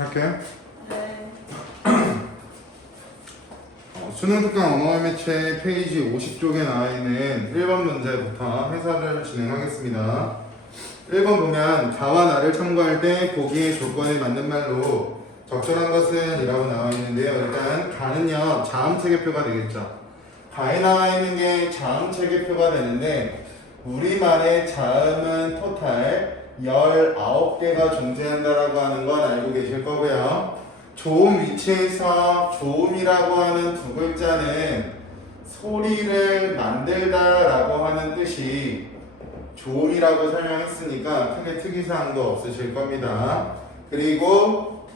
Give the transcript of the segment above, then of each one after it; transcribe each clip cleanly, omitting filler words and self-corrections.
할게요. 네. 수능 특강 언어의 매체 페이지 50쪽에 나와 있는 1번 문제부터 해설을 진행하겠습니다. 1번 보면 가와 나를 참고할 때 보기의 조건에 맞는 말로 적절한 것은 이라고 나와 있는데요. 일단 가는요 자음체계표가 되겠죠. 가에 나와 있는 게 자음체계표가 되는데 우리말의 자음은 토탈 19개가 존재한다라고 하는 건 알고 계실 거고요. 조음 위치에서 조음이라고 하는 두 글자는 소리를 만들다라고 하는 뜻이 조음이라고 설명했으니까 크게 특이사항도 없으실 겁니다. 그리고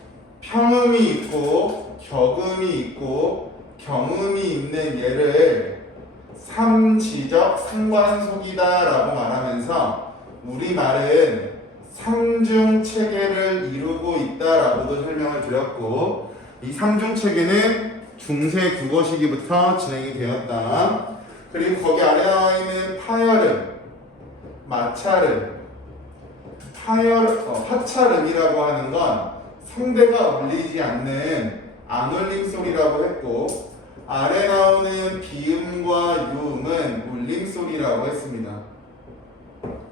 평음이 있고 격음이 있고 경음이 있는 예를 삼지적 상관속이다라고 말하면서 우리말은 삼중체계를 이루고 있다라고도 설명을 드렸고 이 삼중체계는 중세 국어 시기부터 진행이 되었다. 그리고 거기 아래 나와 있는 파열음, 마찰음, 하찰음이라고 하는 건 성대가 울리지 않는 안 울림 소리라고 했고 아래 나오는 비음과 유음은 울림 소리라고 했습니다.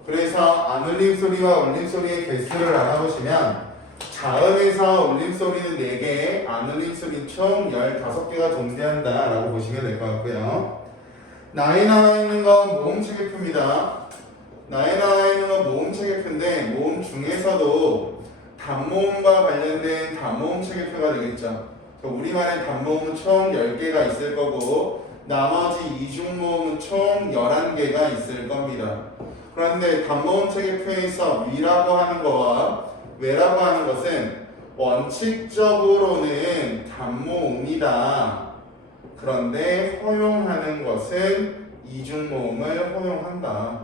그래서 안 울림 소리와 울림 소리의 개수를 알아보시면 자음에서 울림 소리는 4개, 안 울림 소리는 총 15개가 존재한다 라고 보시면 될 것 같고요. 나에 나와 있는 건 모음체계표입니다. 나에 나와 있는 건 모음체계표인데 모음 중에서도 단모음과 관련된 단모음체계표가 되겠죠. 우리말엔 단모음은 총 10개가 있을 거고 나머지 이중모음은 총 11개가 있을 겁니다. 그런데 단모음 체계표에서 위라고 하는 거와 외라고 하는 것은 원칙적으로는 단모음이다. 그런데 허용하는 것은 이중모음을 허용한다.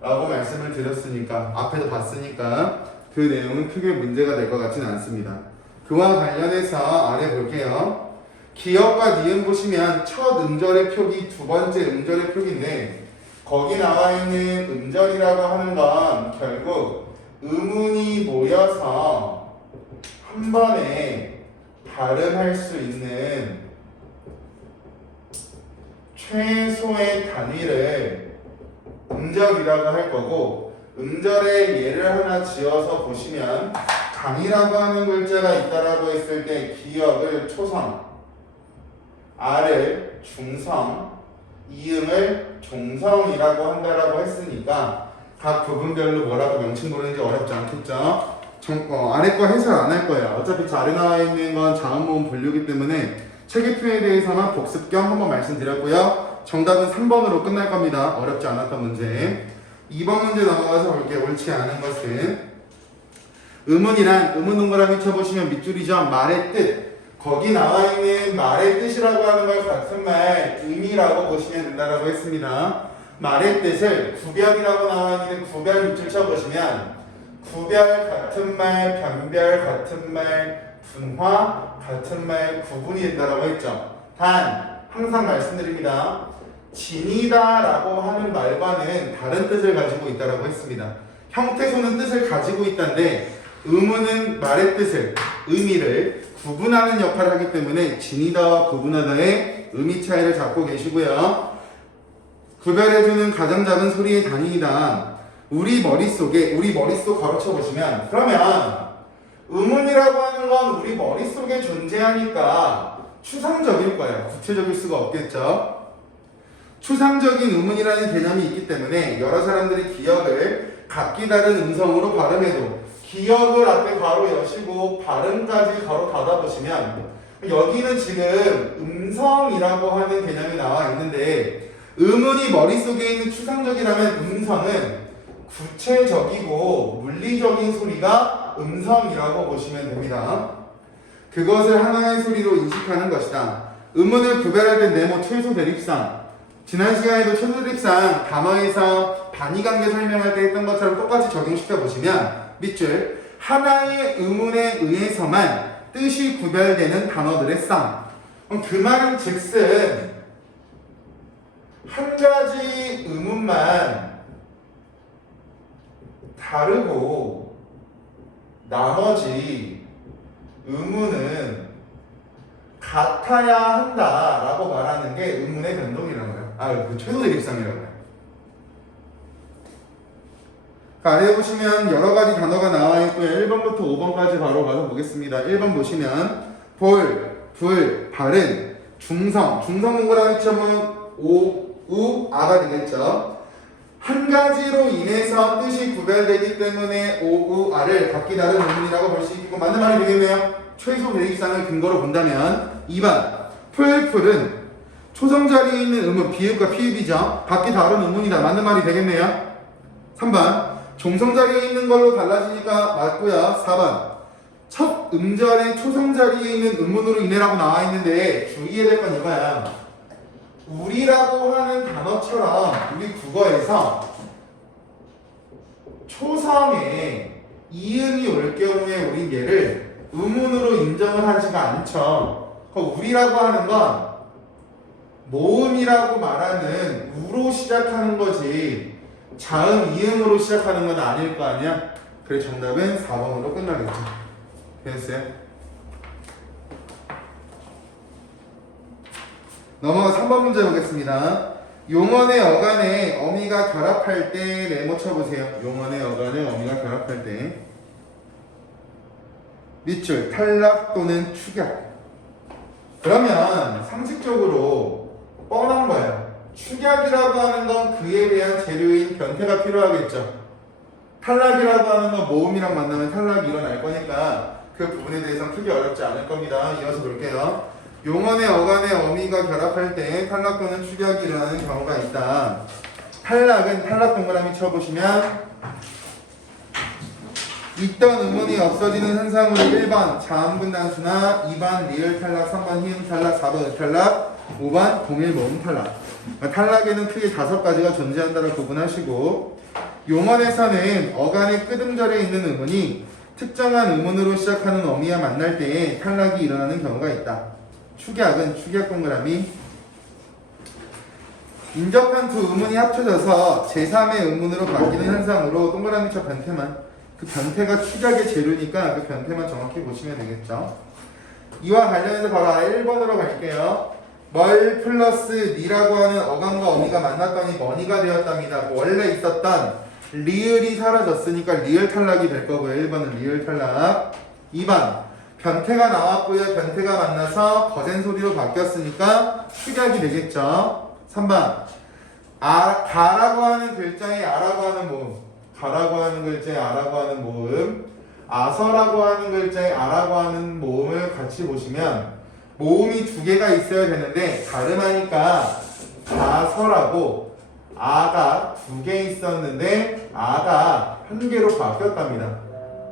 라고 말씀을 드렸으니까 앞에도 봤으니까 그 내용은 크게 문제가 될 것 같지는 않습니다. 그와 관련해서 아래 볼게요. 기역과 니은 보시면 첫 음절의 표기, 두 번째 음절의 표기인데 거기 나와 있는 음절이라고 하는 건 결국 음운이 모여서 한 번에 발음할 수 있는 최소의 단위를 음절이라고 할 거고 음절의 예를 하나 지어서 보시면 강이라고 하는 글자가 있다라고 했을 때 기역을 초성, 아를 중성, 이음을 종성이라고 한다라고 했으니까 각 부분별로 뭐라고 명칭 부르는지 어렵지 않겠죠? 아래 거 해설 안 할 거예요. 어차피 아래 나와 있는 건 자음모음 분류기 때문에 체계표에 대해서만 복습 겸 한번 말씀드렸고요. 정답은 3번으로 끝날 겁니다. 어렵지 않았던 문제. 2번 문제 넘어가서 볼게요. 옳지 않은 것은 음운이란 음운 동그라미 쳐보시면 밑줄이죠. 말의 뜻. 거기 나와 있는 말의 뜻이라고 하는 걸 같은 말 의미라고 보시면 된다고 했습니다. 말의 뜻을 구별이라고 나와 있는 구별 밑줄 쳐보시면 구별 같은 말, 변별 같은 말, 분화 같은 말 구분이 된다고 했죠. 단 항상 말씀드립니다. 진이다라고 하는 말과는 다른 뜻을 가지고 있다고 했습니다. 형태소는 뜻을 가지고 있다는데 음운은 말의 뜻을, 의미를 구분하는 역할을 하기 때문에 진이다와 구분하다의 의미 차이를 잡고 계시고요. 구별해주는 가장 작은 소리의 단위이다. 우리 머릿속 가로쳐 보시면 그러면 음운이라고 하는 건 우리 머릿속에 존재하니까 추상적일 거예요. 구체적일 수가 없겠죠. 추상적인 음운이라는 개념이 있기 때문에 여러 사람들이 기억을 각기 다른 음성으로 발음해도 기역을 앞에 가로 여시고 발음까지 가로 닫아보시면 여기는 지금 음성이라고 하는 개념이 나와 있는데 음운이 머릿속에 있는 추상적이라면 음성은 구체적이고 물리적인 소리가 음성이라고 보시면 됩니다. 그것을 하나의 소리로 인식하는 것이다. 음운을 구별할 때 네모 최소 대립상 지난 시간에도 최소 대립상 단어에서 단위관계 설명할 때 했던 것처럼 똑같이 적용시켜 보시면 밑줄 하나의 음운에 의해서만 뜻이 구별되는 단어들의 쌍. 그 말은 즉슨 한 가지 음운만 다르고 나머지 의문은 같아야 한다라고 말하는 게 의문의 변동이라는 거예요. 그 최소 대립상이라고 해요. 아래에 보시면 여러 가지 단어가 나와 있고요. 1번부터 5번까지 바로 가서 보겠습니다. 1번 보시면 볼, 불, 발은, 중성 동그라미 치면 오, 우, 아가 되겠죠. 한 가지로 인해서 뜻이 구별되기 때문에 오, 우, 아를 각기 다른 의문이라고 볼 수 있고 맞는 말이 되겠네요. 최소 대립상을 근거로 본다면 2번 풀은 초성 자리에 있는 의문 비읍과 피읍이죠. 각기 다른 의문이다. 맞는 말이 되겠네요. 3번 종성 자리에 있는 걸로 달라지니까 맞고요. 4번 첫 음절의 초성 자리에 있는 의문으로 인해라고 나와 있는데 주의해야 될 건 이거야. 우리라고 하는 단어처럼 우리 국어에서 초성에 이음이 올 경우에 우리 얘를 의문으로 인정을 하지가 않죠. 우리라고 하는 건 모음이라고 말하는 우로 시작하는 거지 자음, 이음으로 시작하는 건 아닐 거 아니야? 그래 정답은 4번으로 끝나겠죠. 됐어요? 넘어가 3번 문제 보겠습니다. 용언의 어간에 어미가 결합할 때 메모 쳐보세요. 용언의 어간에 어미가 결합할 때 밑줄, 탈락 또는 축약. 그러면 상식적으로 뻔한 거예요. 축약이라고 하는 건 그에 대한 재료인 변태가 필요하겠죠. 탈락이라고 하는 건 모음이랑 만나면 탈락이 일어날 거니까 그 부분에 대해서는 크게 어렵지 않을 겁니다. 이어서 볼게요. 용언의 어간에 어미가 결합할 때 탈락 또는 축약이 일어나는 경우가 있다. 탈락은 탈락 동그라미 쳐보시면 있던 의문이 없어지는 현상으로 1번 자음분 단수나 2번 리을 탈락, 3번 희응 탈락, 4번 탈락, 5번 동일 모음 탈락. 탈락에는 크게 5가지가 존재한다고 구분하시고 용언에서는 어간의 끝음절에 있는 의문이 특정한 의문으로 시작하는 어미와 만날 때에 탈락이 일어나는 경우가 있다. 축약은 축약 동그라미 인접한 두 의문이 합쳐져서 제3의 의문으로 바뀌는 현상으로 동그라미 쳐 변태만 그 변태가 축약의 재료니까 그 변태만 정확히 보시면 되겠죠. 이와 관련해서 바로 1번으로 갈게요. 멀 플러스 니라고 하는 어간과 어미가 만났더니 머니가 되었답니다. 원래 있었던 리을이 사라졌으니까 리을 탈락이 될 거고요. 1번은 리을 탈락. 2번 변태가 나왔고요. 변태가 만나서 거센 소리로 바뀌었으니까 축약이 되겠죠. 3번 가라고 하는 글자에 아라고 하는 모음, 가라고 하는 글자에 아라고 하는 모음, 아서라고 하는 글자에 아라고 하는 모음을 같이 보시면 모음이 2개가 있어야 되는데 가름하니까 가서라고 아가 2개 있었는데 아가 1개로 바뀌었답니다.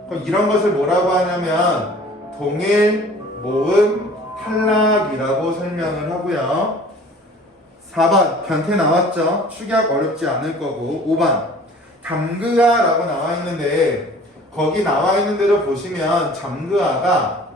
그럼 이런 것을 뭐라고 하냐면 동일 모음 탈락이라고 설명을 하고요. 4번 변태 나왔죠. 축약 어렵지 않을 거고 5번 잠그아라고 나와 있는데 거기 나와 있는 대로 보시면 잠그아가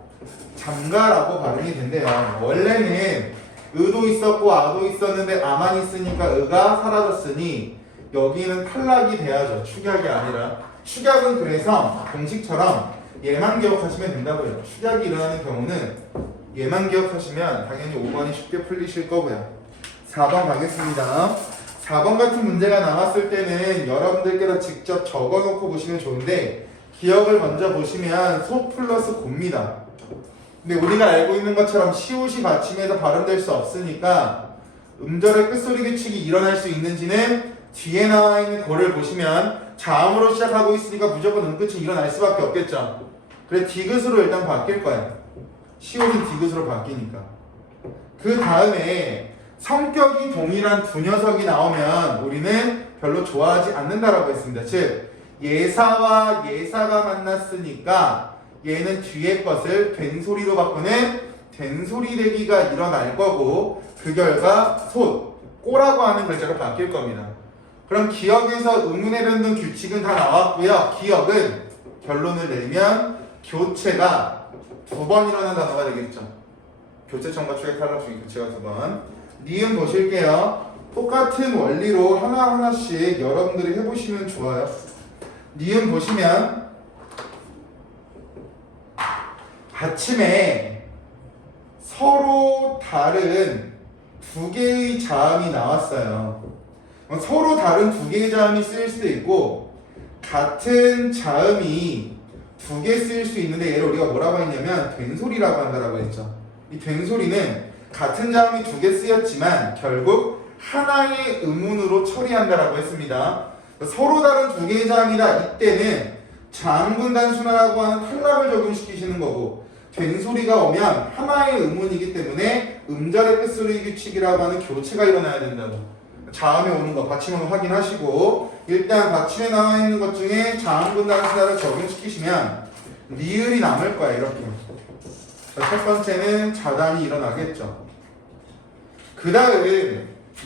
잠가라고 발음이 된대요. 원래는 의도 있었고 아도 있었는데 아만 있으니까 의가 사라졌으니 여기는 탈락이 돼야죠. 축약이 아니라. 축약은 그래서 공식처럼 얘만 기억하시면 된다고요. 축약이 일어나는 경우는 얘만 기억하시면 당연히 5번이 쉽게 풀리실 거고요. 4번 가겠습니다. 4번 같은 문제가 나왔을 때는 여러분들께서 직접 적어놓고 보시면 좋은데 기억을 먼저 보시면 소 플러스 고입니다. 근데 우리가 알고 있는 것처럼 시옷이 받침해서 발음될 수 없으니까 음절의 끝소리 규칙이 일어날 수 있는지는 뒤에 나와 있는 고를 보시면 자음으로 시작하고 있으니까 무조건 음끝이 일어날 수밖에 없겠죠. 그래 디귿으로 일단 바뀔 거야. 시옷은 디귿으로 바뀌니까. 그 다음에 성격이 동일한 두 녀석이 나오면 우리는 별로 좋아하지 않는다라고 했습니다. 즉 예사와 예사가 만났으니까 얘는 뒤에 것을 된소리로 바꾸는 된소리 대기가 일어날 거고 그 결과 솥, 꼬라고 하는 글자가 바뀔 겁니다. 그럼 기억에서 의문의 변동 규칙은 다 나왔고요. 기억은 결론을 내리면 교체가 2번 일어난 단어가 되겠죠. 교체청과 축약 탈락 중에 교체가 2번. 니은 보실게요. 똑같은 원리로 하나하나씩 여러분들이 해보시면 좋아요. 니은 보시면 받침에 서로 다른 두 개의 자음이 나왔어요. 서로 다른 두 개의 자음이 쓰일 수도 있고 같은 자음이 두 개 쓰일 수 있는데 얘를 우리가 뭐라고 했냐면 된소리라고 한다라고 했죠. 이 된소리는 같은 자음이 두 개 쓰였지만 결국 하나의 음운으로 처리한다라고 했습니다. 서로 다른 두 개의 자음이다. 이때는 자음분단순화라고 하는 탈락을 적용시키시는 거고 된소리가 오면 하나의 음운이기 때문에 음절의 끝소리 규칙이라고 하는 교체가 일어나야 된다고. 자음에 오는 거 받침을 확인하시고 일단 받침에 나와 있는 것 중에 자음분단순화를 적용시키시면 리을이 남을 거야. 이렇게. 첫 번째는 자단이 일어나겠죠. 그 다음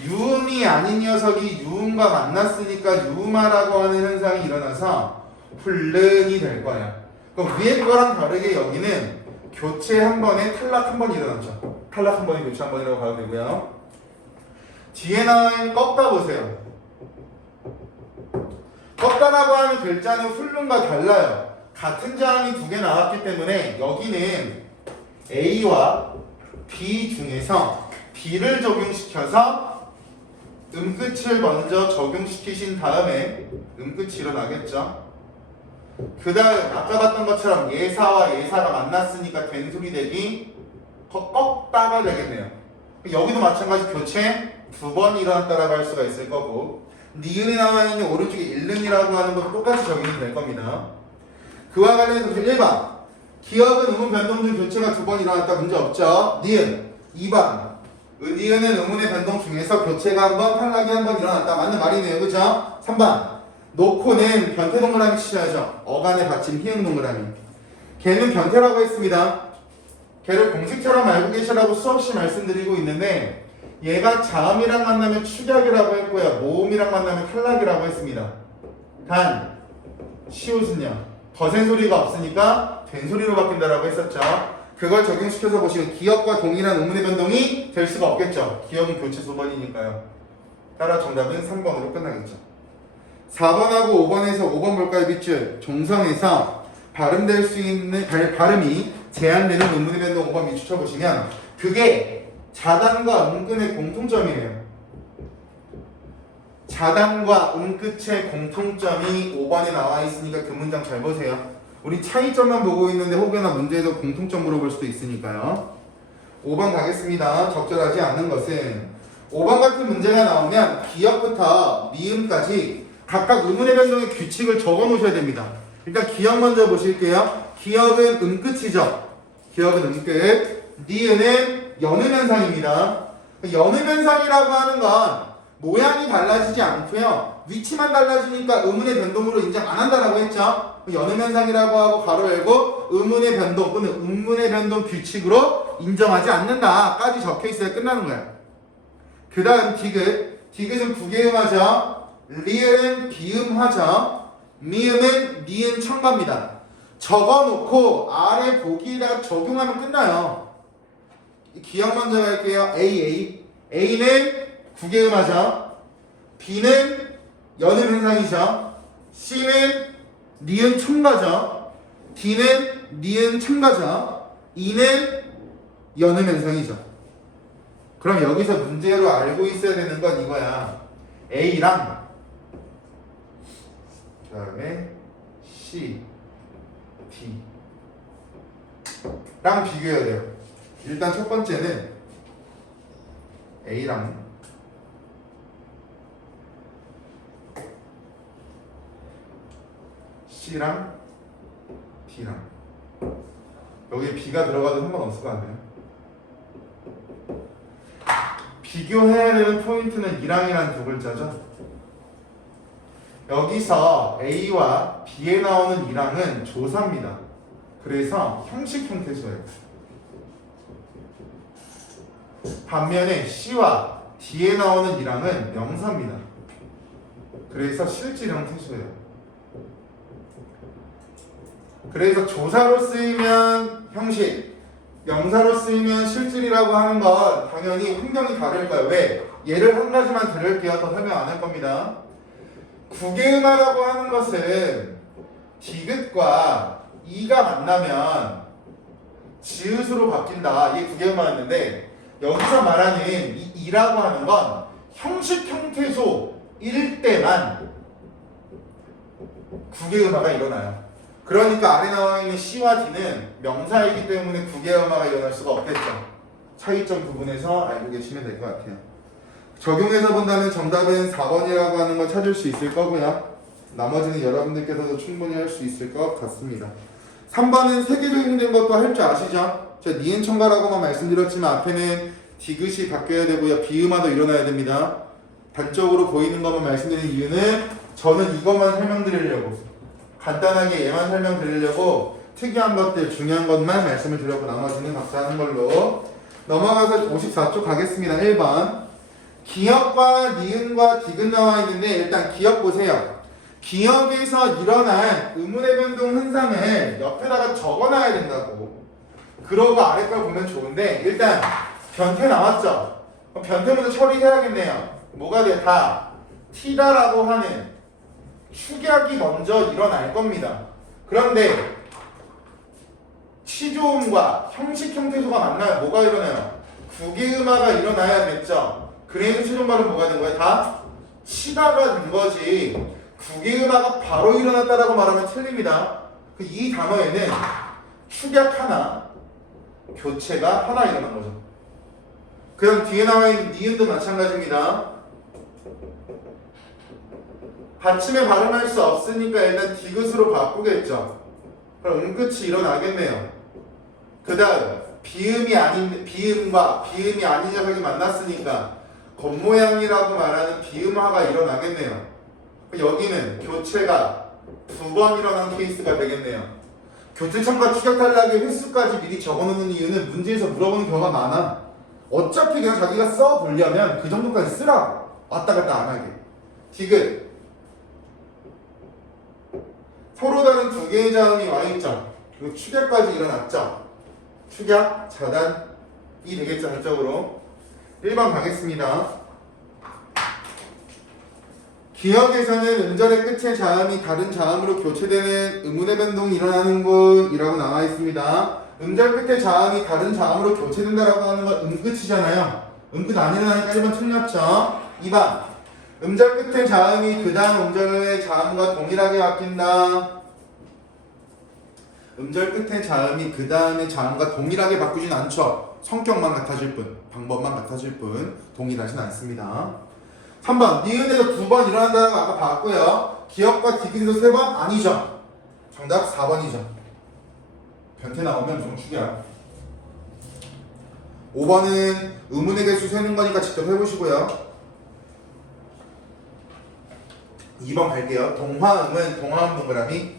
유음이 아닌 녀석이 유음과 만났으니까 유음하라고 하는 현상이 일어나서 훈른이 될 거야. 그럼 위에 거랑 다르게 여기는 교체 한 번에 탈락 한 번 일어났죠. 탈락 한 번에 교체 한 번이라고 봐도 되고요. 뒤에 나와 있는 꺾다 보세요. 꺾다라고 하는 글자는 훈른과 달라요. 같은 자음이 두 개 나왔기 때문에 여기는 A와 B 중에서 B를 적용시켜서 음끝을 먼저 적용시키신 다음에 음끝이 일어나겠죠. 그 다음 아까 봤던 것처럼 예사와 예사가 만났으니까 된소리 되기 꺾다가 되겠네요. 여기도 마찬가지 교체 두 번 일어났다라고 할 수가 있을 거고 니은에 나와 있는 오른쪽에 일른이라고 하는 것도 똑같이 적용이 될 겁니다. 그와 관련해서 1번 기억은 음운 변동 중 교체가 두 번 일어났다. 문제 없죠. 니은 2번 니은은 음운의 변동 중에서 교체가 한 번, 탈락이 한 번 일어났다. 맞는 말이네요. 그죠? 3번 놓고는 변태 동그라미 치셔야죠. 어간의 받침 희응 동그라미. 걔는 변태라고 했습니다. 걔를 공식처럼 알고 계시라고 수없이 말씀드리고 있는데 얘가 자음이랑 만나면 축약이라고 했고요. 모음이랑 만나면 탈락이라고 했습니다. 단 시옷은요. 거센 소리가 없으니까 된 소리로 바뀐다라고 했었죠. 그걸 적용시켜서 보시면 기억과 동일한 음운의 변동이 될 수가 없겠죠. 기억은 교체 두 번이니까요. 따라 정답은 3번으로 끝나겠죠. 4번하고 5번에서 5번 볼까요? 밑줄 종성에서 발음될 수 있는 발음이 제한되는 음운의 변동 5번 밑줄 쳐보시면 그게 자단과 음근의 공통점이에요. 자단과 음끝의 공통점이 5번에 나와 있으니까 그 문장 잘 보세요. 우리 차이점만 보고 있는데 혹여나 문제에서 공통점 물어볼 수도 있으니까요. 5번 가겠습니다. 적절하지 않는 것은 5번 같은 문제가 나오면 기억부터 미음까지 각각 음운의 변동의 규칙을 적어 놓으셔야 됩니다. 일단 기억 먼저 보실게요. 기억은 음끝이죠. 기억은 음끝. 니은은 연음 현상입니다. 연음 현상이라고 하는 건 모양이 달라지지 않고요. 위치만 달라지니까 음운의 변동으로 인정 안 한다라고 했죠. 연음 현상이라고 하고 가로 열고 음운의 변동 또는 음운의 변동 규칙으로 인정하지 않는다까지 적혀 있어야 끝나는 거예요. 그 다음 디귿. 디귿은 부계음하죠. 리을은 비음하죠. 미음은 니은 첨가입니다. 적어놓고 아래 보기에다가 적용하면 끝나요. 기억 먼저 갈게요. A. A는 구개음하죠. B는 연음 현상이죠. C는 니은 첨가죠. D는 니은 첨가죠. E는 연음 현상이죠. 그럼 여기서 문제로 알고 있어야 되는 건 이거야. A랑 그 다음에 C, D랑 비교해야 돼요. 일단 첫 번째는 A랑 C랑 D랑 여기에 B가 들어가도 상관없을 거 아니에요? 비교해야 되는 포인트는 이랑이라는 두 글자죠. 여기서 A와 B에 나오는 이랑은 조사입니다. 그래서 형식 형태소예요. 반면에 C와 D에 나오는 이랑은 명사입니다. 그래서 실질 형태소예요. 그래서 조사로 쓰이면 형식, 명사로 쓰이면 실질이라고 하는 건 당연히 환경이 다를 거예요. 왜? 예를 한 가지만 들을게요. 더 설명 안 할 겁니다. 구개음하라고 하는 것은 디귿과 이가 만나면 지읒으로 바뀐다. 이게 구개음화였는데 여기서 말하는 이 이라고 하는 건 형식 형태소일 때만 구개음화가 일어나요. 그러니까 아래 나와 있는 C와 D는 명사이기 때문에 구개음화가 일어날 수가 없겠죠. 차이점 부분에서 알고 계시면 될 것 같아요. 적용해서 본다면 정답은 4번이라고 하는 걸 찾을 수 있을 거고요. 나머지는 여러분들께서도 충분히 할 수 있을 것 같습니다. 3번은 세개 적용된 것도 할 줄 아시죠? 제가 니은 첨가라고만 말씀드렸지만 앞에는 디귿이 바뀌어야 되고요. 비음화도 일어나야 됩니다. 단적으로 보이는 것만 말씀드린 이유는 저는 이것만 설명드리려고, 간단하게 얘만 설명드리려고 특이한 것들, 중요한 것만 말씀을 드렸고 나머지는 각자 하는 걸로. 넘어가서 54쪽 가겠습니다. 1번 기역과 니은과 디귿 나와 있는데 일단 기역 보세요. 기역에서 일어난 의문의 변동 현상을 옆에다가 적어놔야 된다고. 그러고 아래 걸 보면 좋은데 일단 변태 나왔죠? 그럼 변태부터 처리해야겠네요. 뭐가 돼? 다 T다라고 하는 축약이 먼저 일어날 겁니다. 그런데 시조음과 형식 형태소가 만나면 뭐가 일어나요? 구개음화가 일어나야겠죠. 그래서 최종 발음 뭐가 된 거예요? 다 치다가 된 거지. 구개음화가 바로 일어났다라고 말하면 틀립니다. 이 단어에는 축약 하나, 교체가 하나 일어난 거죠. 그럼 뒤에 나와 있는 니은도 마찬가지입니다. 받침에 발음할 수 없으니까 일단 디귿으로 바꾸겠죠. 그럼 음끝이 일어나겠네요. 그 다음 비음과 비음이 아닌 녀석이 만났으니까 겉모양이라고 말하는 비음화가 일어나겠네요. 여기는 교체가 2번 일어난 케이스가 되겠네요. 교체청과 축약 탈락의 횟수까지 미리 적어놓는 이유는 문제에서 물어보는 경우가 많아. 어차피 그냥 자기가 써보려면 그 정도까지 쓰라고. 왔다 갔다 안 하게. 디귿 서로 다른 두 개의 자음이 와있죠. 그리고 축약까지 일어났죠. 축약, 차단이 되겠죠. 한쪽으로 1번 가겠습니다. 기역에서는 음절의 끝에 자음이 다른 자음으로 교체되는 의문의 변동이 일어나는 곳이라고 나와 있습니다. 음절 끝에 자음이 다른 자음으로 교체된다라고 하는 건 음끝이잖아요. 음끝 안 일어나니까 1번 틀렸죠. 2번 음절 끝에 자음이 그 다음 음절의 자음과 동일하게 바뀐다. 음절 끝에 자음이 그 다음의 자음과 동일하게 바꾸진 않죠. 성격만 같아질 뿐, 방법만 같아질 뿐 동일하진 않습니다. 3번 니은에서 2번 일어난다고 아까 봤고요. 기역과 디귿에서 3번 아니죠. 정답 4번이죠. 변태 나오면 좀 축이야. 5번은 의문의 개수 세는 거니까 직접 해보시고요. 2번 갈게요. 동화음은 동화음 동그라미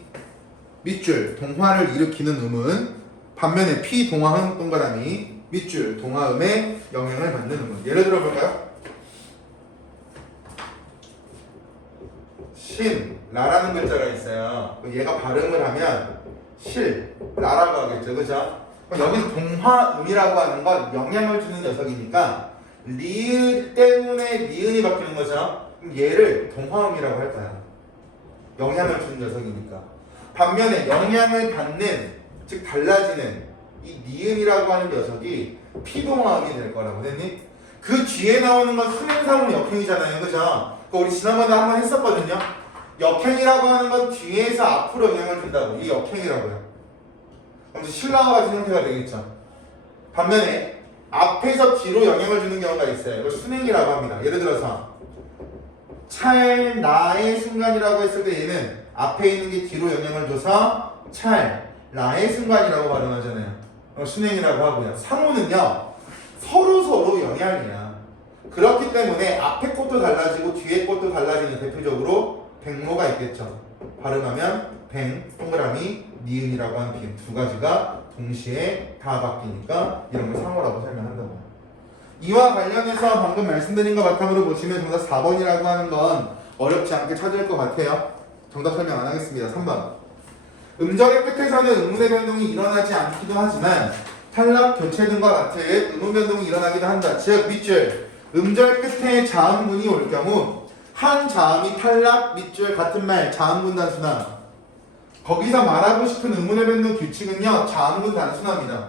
밑줄 동화를 일으키는 음은, 반면에 피동화음 동그라미 밑줄 동화음에 영향을 받는 음은. 예를 들어 볼까요? 신, 라라는 글자가 있어요. 얘가 발음을 하면 실, 라라고 하겠죠. 그죠? 여기는 동화음이라고 하는 건 영향을 주는 녀석이니까 리을 때문에 니은이 바뀌는 거죠. 그럼 얘를 동화음이라고 할 거야. 영향을 주는 녀석이니까. 반면에 영향을 받는, 즉 달라지는 이 니은이라고 하는 녀석이 피동화음이 될 거라고 했니? 그 뒤에 나오는 건 순행사문 역행이잖아요. 그죠? 그거 우리 지난번에 한번 했었거든요. 역행이라고 하는 건 뒤에서 앞으로 영향을 준다고. 이 역행이라고요. 그럼 신라와 같은 형태가 되겠죠. 반면에 앞에서 뒤로 영향을 주는 경우가 있어요. 이걸 순행이라고 합니다. 예를 들어서 찰, 나의 순간이라고 했을 때 얘는 앞에 있는 게 뒤로 영향을 줘서 찰, 나의 순간이라고 발음하잖아요. 순행이라고 하고요. 상호는요, 서로 영향이야. 그렇기 때문에 앞에 것도 달라지고 뒤에 것도 달라지는 대표적으로 백모가 있겠죠. 발음하면 뱅, 동그라미, 니은이라고 하는 비음 두 가지가 동시에 다 바뀌니까 이런 걸 상호라고 설명한다고요. 이와 관련해서 방금 말씀드린 것 바탕으로 보시면 정답 4번이라고 하는 건 어렵지 않게 찾을 것 같아요. 정답 설명 안 하겠습니다. 3번 음절의 끝에서는 의문의 변동이 일어나지 않기도 하지만 탈락, 교체 등과 같은 의문 변동이 일어나기도 한다. 즉 밑줄 음절 끝에 자음문이 올 경우 한 자음이 탈락, 밑줄 같은 말 자음문 단순화. 거기서 말하고 싶은 의문의 변동 규칙은요 자음문 단순화입니다.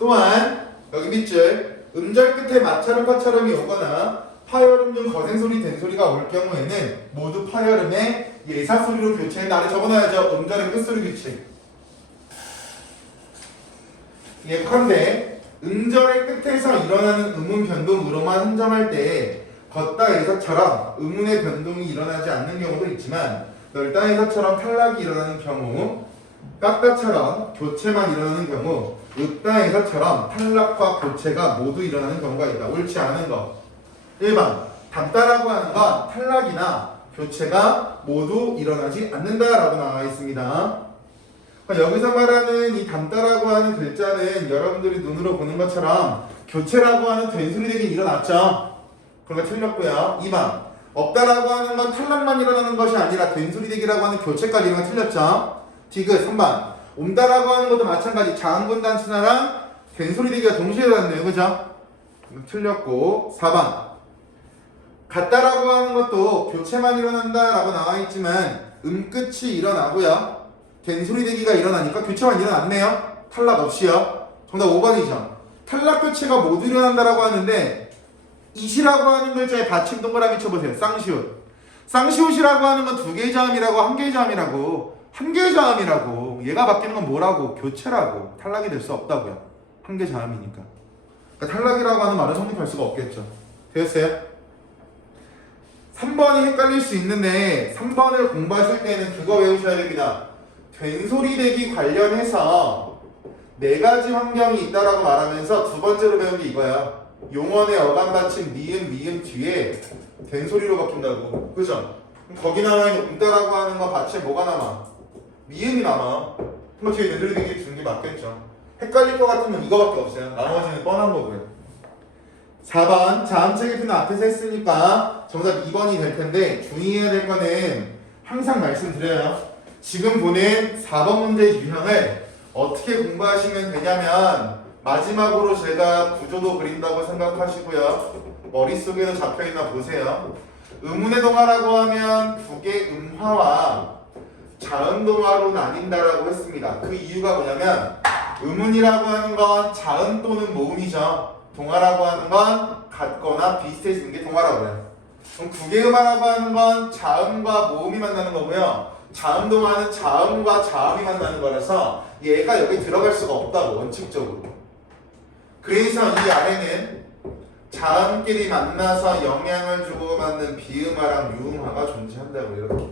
또한 여기 밑줄 음절 끝에 마찰음 파찰음이 오거나 파열음 등 거센소리 된소리가 올 경우에는 모두 파열음의 예사소리로 교체한다. 아래 적어놔야죠. 음절의 끝소리 규칙. 예컨대 음절의 끝에서 일어나는 음운 변동으로만 흔정할 때 걷다에서처럼 음운의 변동이 일어나지 않는 경우도 있지만 넓다에서처럼 탈락이 일어나는 경우, 깎다처럼 교체만 일어나는 경우, 읍다에서처럼 탈락과 교체가 모두 일어나는 경우가 있다. 옳지 않은 거 1번 담다라고 하는 건 탈락이나 교체가 모두 일어나지 않는다라고 나와 있습니다. 여기서 말하는 이 담다라고 하는 글자는 여러분들이 눈으로 보는 것처럼 교체라고 하는 된소리 되긴 일어났죠. 그런 거 틀렸고요. 2번 없다라고 하는 건 탈락만 일어나는 것이 아니라 된소리 되기라고 하는 교체까지 이런 거 틀렸죠. 디귿 3번 옴다라고 하는 것도 마찬가지 자음분 단순화랑 된소리 되기가 동시에 일어났네요. 그죠? 틀렸고 4번 같다라고 하는 것도 교체만 일어난다라고 나와 있지만 끝이 일어나고요. 된소리 되기가 일어나니까 교체만 일어났네요. 탈락 없이요. 정답 5번이죠. 탈락 교체가 모두 일어난다라고 하는데 이시라고 하는 글자에 받침 동그라미 쳐보세요. 쌍시옷. 쌍시옷이라고 하는 건 두 개의 자음이라고 한 개의 자음이라고 한 개의 자음이라고 얘가 바뀌는 건 뭐라고? 교체라고. 탈락이 될 수 없다고요. 한 개 자음이니까. 그러니까 탈락이라고 하는 말은 성립할 수가 없겠죠. 되었어요? 3번이 헷갈릴 수 있는데 3번을 공부하실 때는 그거 외우셔야 됩니다. 된소리 되기 관련해서 4가지 환경이 있다라고 말하면서 두 번째로 배운 게 이거야. 용언의 어감 받침 미음 뒤에 된소리로 바뀐다고. 그죠? 그럼 거기 나와 있는 음다라고 하는 거 받침 뭐가 남아? 미음이 남아. 그럼 뒤에 된소리 되기 주는 게 맞겠죠. 헷갈릴 것 같으면 이거밖에 없어요. 나머지는 뻔한 거고요. 4번 자음체계표는 앞에서 했으니까 정답 2번이 될 텐데 주의해야 될 거는 항상 말씀드려요. 지금 보낸 4번 문제의 유형을 어떻게 공부하시면 되냐면 마지막으로 제가 구조도 그린다고 생각하시고요. 머릿속에도 잡혀있나 보세요. 음운의 동화라고 하면 국의 음화와 자음 동화로 나뉜다라고 했습니다. 그 이유가 뭐냐면 음운이라고 하는 건 자음 또는 모음이죠. 동화라고 하는 건 같거나 비슷해 있는 게 동화라고 해요. 그럼 국외음화라고 하는 건 자음과 모음이 만나는 거고요. 자음 동화는 자음과 자음이 만나는 거라서 얘가 여기 들어갈 수가 없다고 원칙적으로. 그래서 이 아래는 자음끼리 만나서 영향을 주고받는 비음화랑 유음화가 존재한다고 이렇게.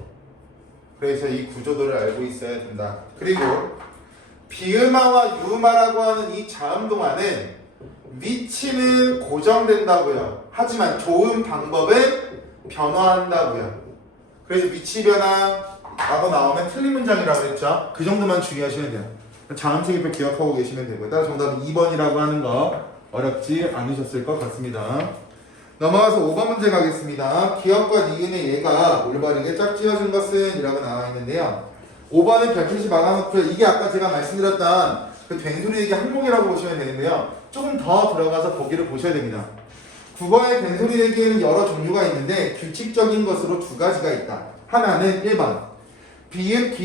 그래서 이 구조도를 알고 있어야 된다. 그리고 비음화와 유음화라고 하는 이 자음 동화는 위치는 고정된다고요. 하지만 조음 방법은 변화한다고요. 그래서 위치 변화라고 나오면 틀린 문장이라고 했죠. 그 정도만 주의하시면 돼요. 자음체계표 기억하고 계시면 되고요. 따라서 정답은 2번이라고 하는 거 어렵지 않으셨을 것 같습니다. 넘어가서 5번 문제 가겠습니다. 기억과 니은의 예가 올바르게 짝지어진 것은 이라고 나와 있는데요. 5번은 별표시 막아놓고요. 이게 아까 제가 말씀드렸던 그 된소리 되기 항목이라고 보시면 되는데요. 조금 더 들어가서 보기를 보셔야 됩니다. 국어의 된소리 되기에는 여러 종류가 있는데 규칙적인 것으로 2가지가 있다. 하나는 1번 비읍,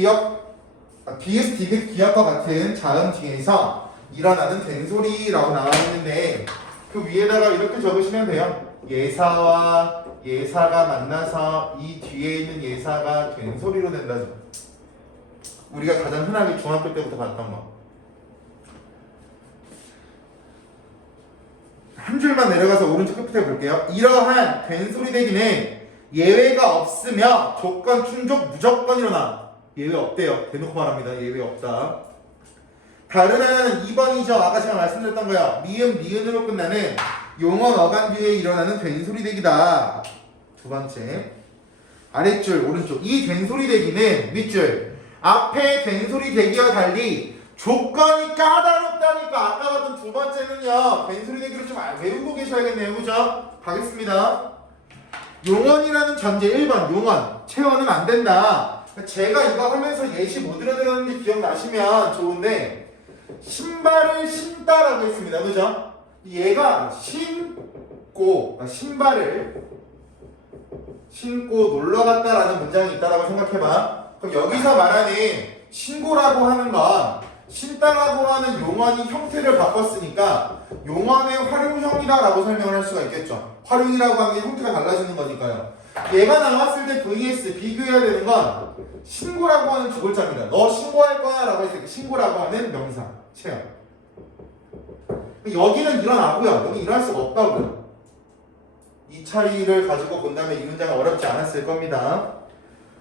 디귿, 기역과 같은 자음 뒤에서 일어나는 된소리라고 나와 있는데 그 위에다가 이렇게 적으시면 돼요. 예사와 예사가 만나서 이 뒤에 있는 예사가 된소리로 된다죠. 우리가 가장 흔하게 중학교 때부터 봤던 거. 한 줄만 내려가서 오른쪽 끝에 볼게요. 이러한 된소리 되기는 예외가 없으며 조건 충족 무조건 일어나. 예외 없대요. 대놓고 말합니다. 예외 없다. 다른 하나는 2번이죠. 아까 제가 말씀드렸던 거야. 미음, 니은으로 끝나는 용언 어감 뒤에 일어나는 된소리 되기다. 두 번째. 아랫줄 오른쪽. 이 된소리 되기는 밑줄. 앞에 된소리 되기와 달리 조건이 까다롭다니까. 아까 봤던 두 번째는요. 된소리 되기를 좀 외우고 계셔야겠네요. 그죠? 가겠습니다. 용언이라는 전제 1번 용언. 채원은 안 된다. 제가 이거 하면서 예시 뭐 들어드렸는지 기억나시면 좋은데 신발을 신다라고 했습니다. 그죠? 얘가 신고 신발을 신고 놀러 갔다라는 문장이 있다라고 생각해봐. 그럼 여기서 말하는 신고라고 하는 건 신다라고 하는 용언이 형태를 바꿨으니까 용언의 활용형이다라고 설명을 할 수가 있겠죠. 활용이라고 하는 게 형태가 달라지는 거니까요. 얘가 나왔을 때 vs 비교해야 되는 건 신고라고 하는 두 글자입니다. 너 신고할 거야 라고 했을 때 신고라고 하는 명사 체험. 여기는 일어나고요. 여기 일어날 수가 없다고요. 이 차이를 가지고 본다면 이 문장은 어렵지 않았을 겁니다.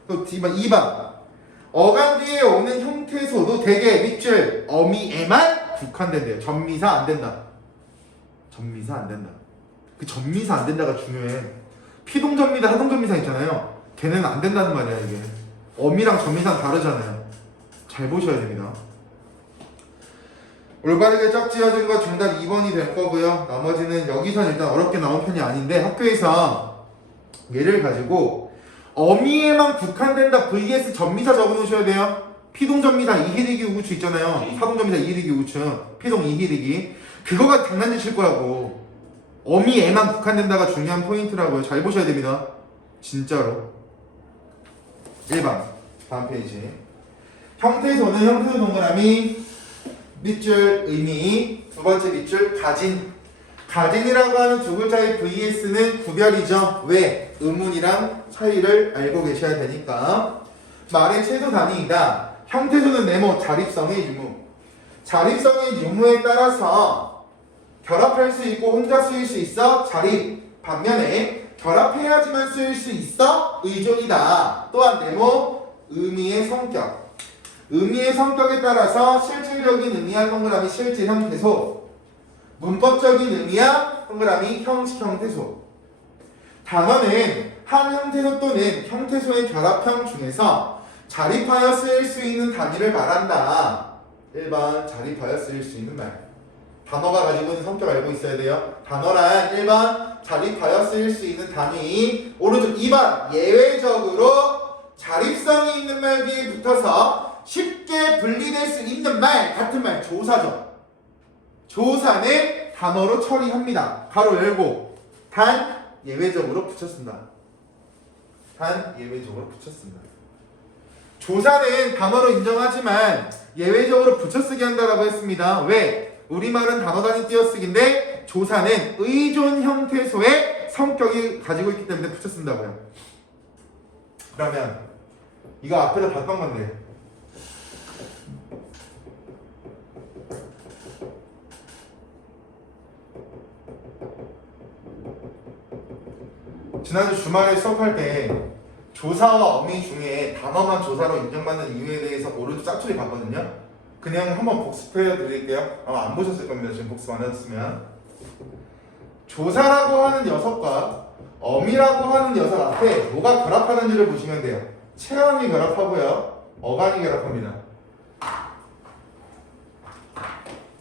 또 2번 어간 뒤에 오는 형태소도 대개 밑줄 어미에만 국한된대요. 전미사 안 된다. 전미사 안 된다. 그 전미사 안 된다가 중요해. 피동전미사 하동전미사 있잖아요. 걔네는 안 된다는 말이야 이게. 어미랑 전미사는 다르잖아요. 잘 보셔야 됩니다. 올바르게 짝지어진 거 정답 2번이 될 거고요. 나머지는 여기선 일단 어렵게 나온 편이 아닌데 학교에서 얘를 가지고 어미에만 국한된다 vs 전미사 적어놓으셔야 돼요. 피동전미사 이희리기 우구추 있잖아요. 사동전미사 이희리기 우구추 피동 이희리기 그거가 장난치실 거라고. 어미에만 국한된다가 중요한 포인트라고요. 잘 보셔야 됩니다. 진짜로. 1번 다음 페이지. 형태소는 형태소 동그라미 밑줄 의미 두 번째 밑줄 가진. 가진이라고 하는 두 글자의 vs는 구별이죠. 왜? 의문이랑 차이를 알고 계셔야 되니까. 말의 최소 단위이다. 형태소는 네모 자립성의 유무. 자립성의 유무에 따라서 결합할 수 있고 혼자 쓰일 수 있어 자립. 반면에 결합해야지만 쓰일 수 있어 의존이다. 또한 네모 의미의 성격. 의미의 성격에 따라서 실질적인 의미와 동그라미 실질 형태소, 문법적인 의미와 동그라미 형식 형태소. 단어는 한 형태소 또는 형태소의 결합형 중에서 자립하여 쓰일 수 있는 단위를 말한다. 1번 자립하여 쓰일 수 있는 말. 단어가 가지고 있는 성격 알고 있어야 돼요. 단어란 1번 자립하여 쓰일 수 있는 단위. 오른쪽 2번 예외적으로 자립성이 있는 말 뒤에 붙어서 쉽게 분리될 수 있는 말. 같은 말 조사죠. 조사는 단어로 처리합니다. 가로 열고 단 예외적으로 붙였습니다. 단 예외적으로 붙였습니다. 조사는 단어로 인정하지만 예외적으로 붙여쓰기 한다라고 했습니다. 왜? 우리말은 단어 단위 띄어쓰기인데 조사는 의존 형태소의 성격이 가지고 있기 때문에 붙여쓴다고요. 그러면 이거 앞에다 봤던 건데 지난주 주말에 수업할 때 조사와 어미 중에 단어만 조사로 인정받는 이유에 대해서 오른쪽 짝줄이 봤거든요. 그 내용 한번 복습해 드릴게요. 아마 안 보셨을 겁니다. 지금 복습 안 하셨으면. 조사라고 하는 녀석과 어미라고 하는 녀석 앞에 뭐가 결합하는지를 보시면 돼요. 체험이 결합하고요. 어간이 결합합니다.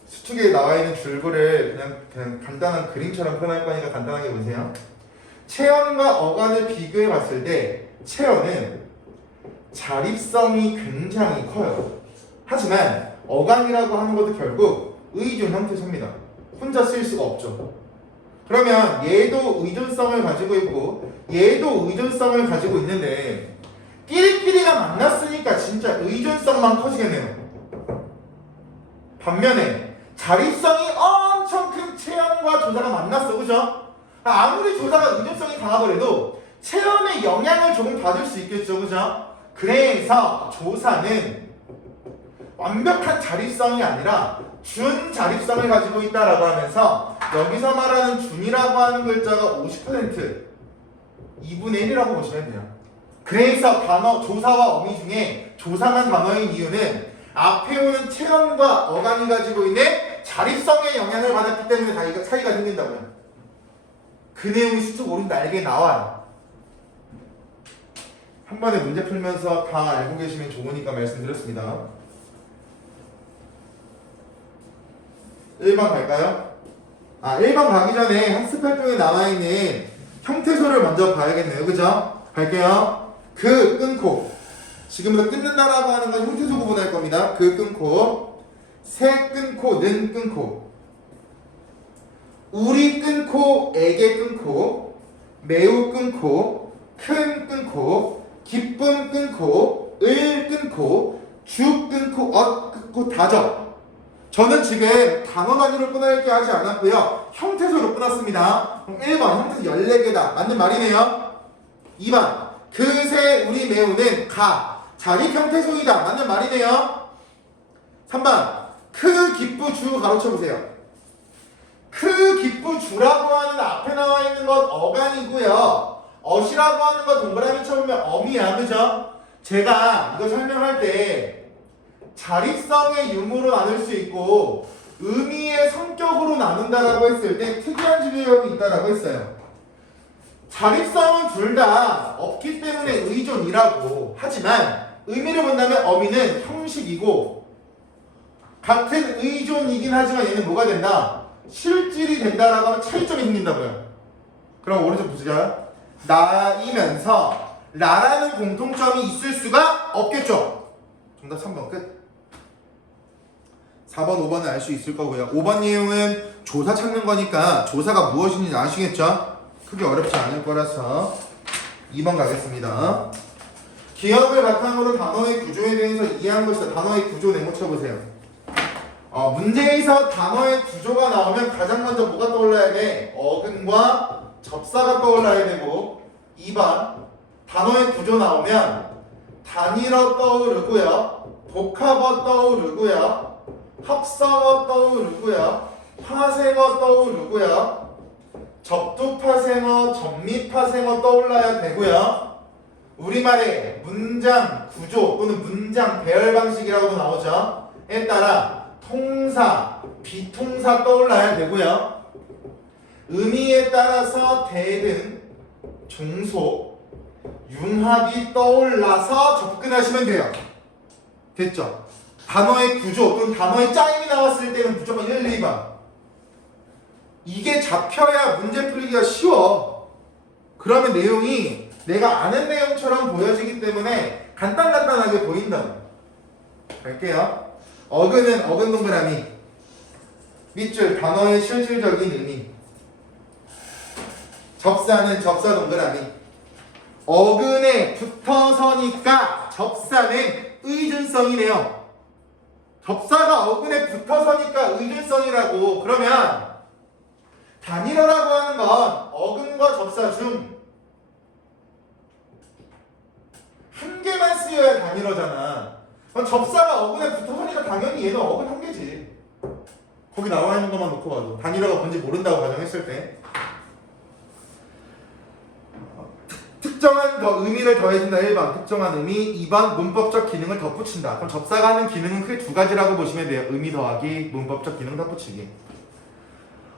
수축에 나와 있는 줄글을 그냥 간단한 그림처럼 표현할 거니까 간단하게 보세요. 체험과 어간을 비교해 봤을 때 체험은 자립성이 굉장히 커요. 하지만 어간이라고 하는 것도 결국 의존 형태소입니다. 혼자 쓸 수가 없죠. 그러면 얘도 의존성을 가지고 있고 얘도 의존성을 가지고 있는데 끼리끼리가 만났으니까 진짜 의존성만 커지겠네요. 반면에 자립성이 엄청 큰 체험과 조사가 만났어. 그죠? 아무리 조사가 의존성이 강하더라도 체험의 영향을 조금 받을 수 있겠죠. 그죠? 그래서 조사는 완벽한 자립성이 아니라 준 자립성을 가지고 있다라고 하면서 여기서 말하는 준이라고 하는 글자가 50% 2분의 1이라고 보시면 돼요. 그래서 단어 조사와 어미 중에 조사만 단어인 이유는 앞에 오는 체험과 어간이 가지고 있는 자립성의 영향을 받았기 때문에 차이가 생긴다고요. 그 내용이 수축 오른 날개에 나와요. 한 번에 문제 풀면서 다 알고 계시면 좋으니까 말씀드렸습니다. 1번 갈까요? 1번 가기 전에 학습활동에 나와있는 형태소를 먼저 봐야겠네요. 그죠? 갈게요. 그 끊고 지금부터 끊는다라고 하는 건 형태소 구분할 겁니다. 그 끊고 새 끊고 는 끊고 우리 끊고 에게 끊고 매우 끊고 큰 끊고 기쁨 끊고 을 끊고 주 끊고 끊고 다죠. 저는 지금 단어 단위로 끊어낼게 하지 않았고요. 형태소로 끊었습니다. 그럼 1번 형태소 14개다. 맞는 말이네요. 2번 그새 우리 매우는 자립 형태소이다. 맞는 말이네요. 3번 기쁘 주 가로쳐보세요. 기쁘 주라고 하는 앞에 나와 있는 건 어간이고요. 어시라고 하는 거 동그라미 쳐보면 어미야. 그죠? 제가 이거 설명할 때 자립성의 유무로 나눌 수 있고 의미의 성격으로 나눈다라고 했을 때 특이한 지배력이 있다라고 했어요. 자립성은 둘 다 없기 때문에 의존이라고 하지만 의미를 본다면 어미는 형식이고 같은 의존이긴 하지만 얘는 뭐가 된다? 실질이 된다라고 하면 차이점이 생긴다고요. 그럼 오른쪽 보자. 나이면서 라라는 공통점이 있을 수가 없겠죠. 정답 3번 끝. 4번, 5번은 알 수 있을 거고요. 5번 내용은 조사 찾는 거니까 조사가 무엇인지 아시겠죠? 크게 어렵지 않을 거라서 2번 가겠습니다. 기억을 바탕으로 단어의 구조에 대해서 이해한 것이다. 단어의 구조 네모 쳐보세요. 문제에서 단어의 구조가 나오면 가장 먼저 뭐가 떠올라야 돼? 어근과 접사가 떠올라야 되고 2번 단어의 구조 나오면 단일어 떠오르고요. 복합어 떠오르고요. 합성어 떠오르고요. 파생어 떠오르고요. 접두파생어, 접미파생어 떠올라야 되고요. 우리말의 문장 구조 또는 문장 배열 방식이라고도 나오죠. 에 따라 통사, 비통사 떠올라야 되고요. 의미에 따라서 대등, 중소, 융합이 떠올라서 접근하시면 돼요. 됐죠? 단어의 구조 또는 단어의 짜임이 나왔을 때는 무조건 1, 2번. 이게 잡혀야 문제 풀기가 쉬워. 그러면 내용이 내가 아는 내용처럼 보여지기 때문에 간단하게 보인다고. 갈게요. 어근은 어근 동그라미. 밑줄 단어의 실질적인 의미. 접사는 접사 동그라미. 어근에 붙어서니까 접사는 의존성이네요. 접사가 어근에 붙어서니까 의존성이라고. 그러면 단일어라고 하는 건 어근과 접사 중 한 개만 쓰여야 단일어잖아. 그럼 접사가 어근에 붙어서니까 당연히 얘는 어근 한 개지. 거기 나와 있는 것만 놓고 봐도 단일어가 뭔지 모른다고 가정했을 때 특정한 의미를 더해준다. 1번 특정한 의미. 2번 문법적 기능을 덧붙인다. 그럼 접사가 하는 기능은 크게 두 가지라고 보시면 돼요. 의미 더하기, 문법적 기능 덧붙이기.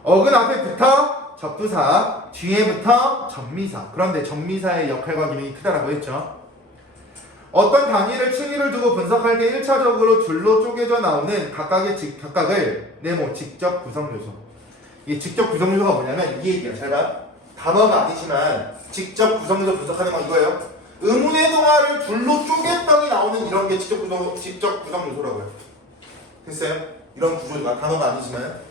어근 앞에 붙어 접두사, 뒤에부터 접미사. 그런데 접미사의 역할과 기능이 크다라고 했죠. 어떤 단위를 층위를 두고 분석할 때 1차적으로 둘로 쪼개져 나오는 각각을 네모 직접 구성 요소. 이 직접 구성 요소가 뭐냐면 이 얘기야. 잘 봐. 단어가 아니지만 직접 구성 요소 분석하는 건 이거예요. 의문의 동화를 둘로 쪼갰더니 나오는 이런 게 직접 구성 요소라고요. 됐어요? 이런 구조가 단어가 아니지만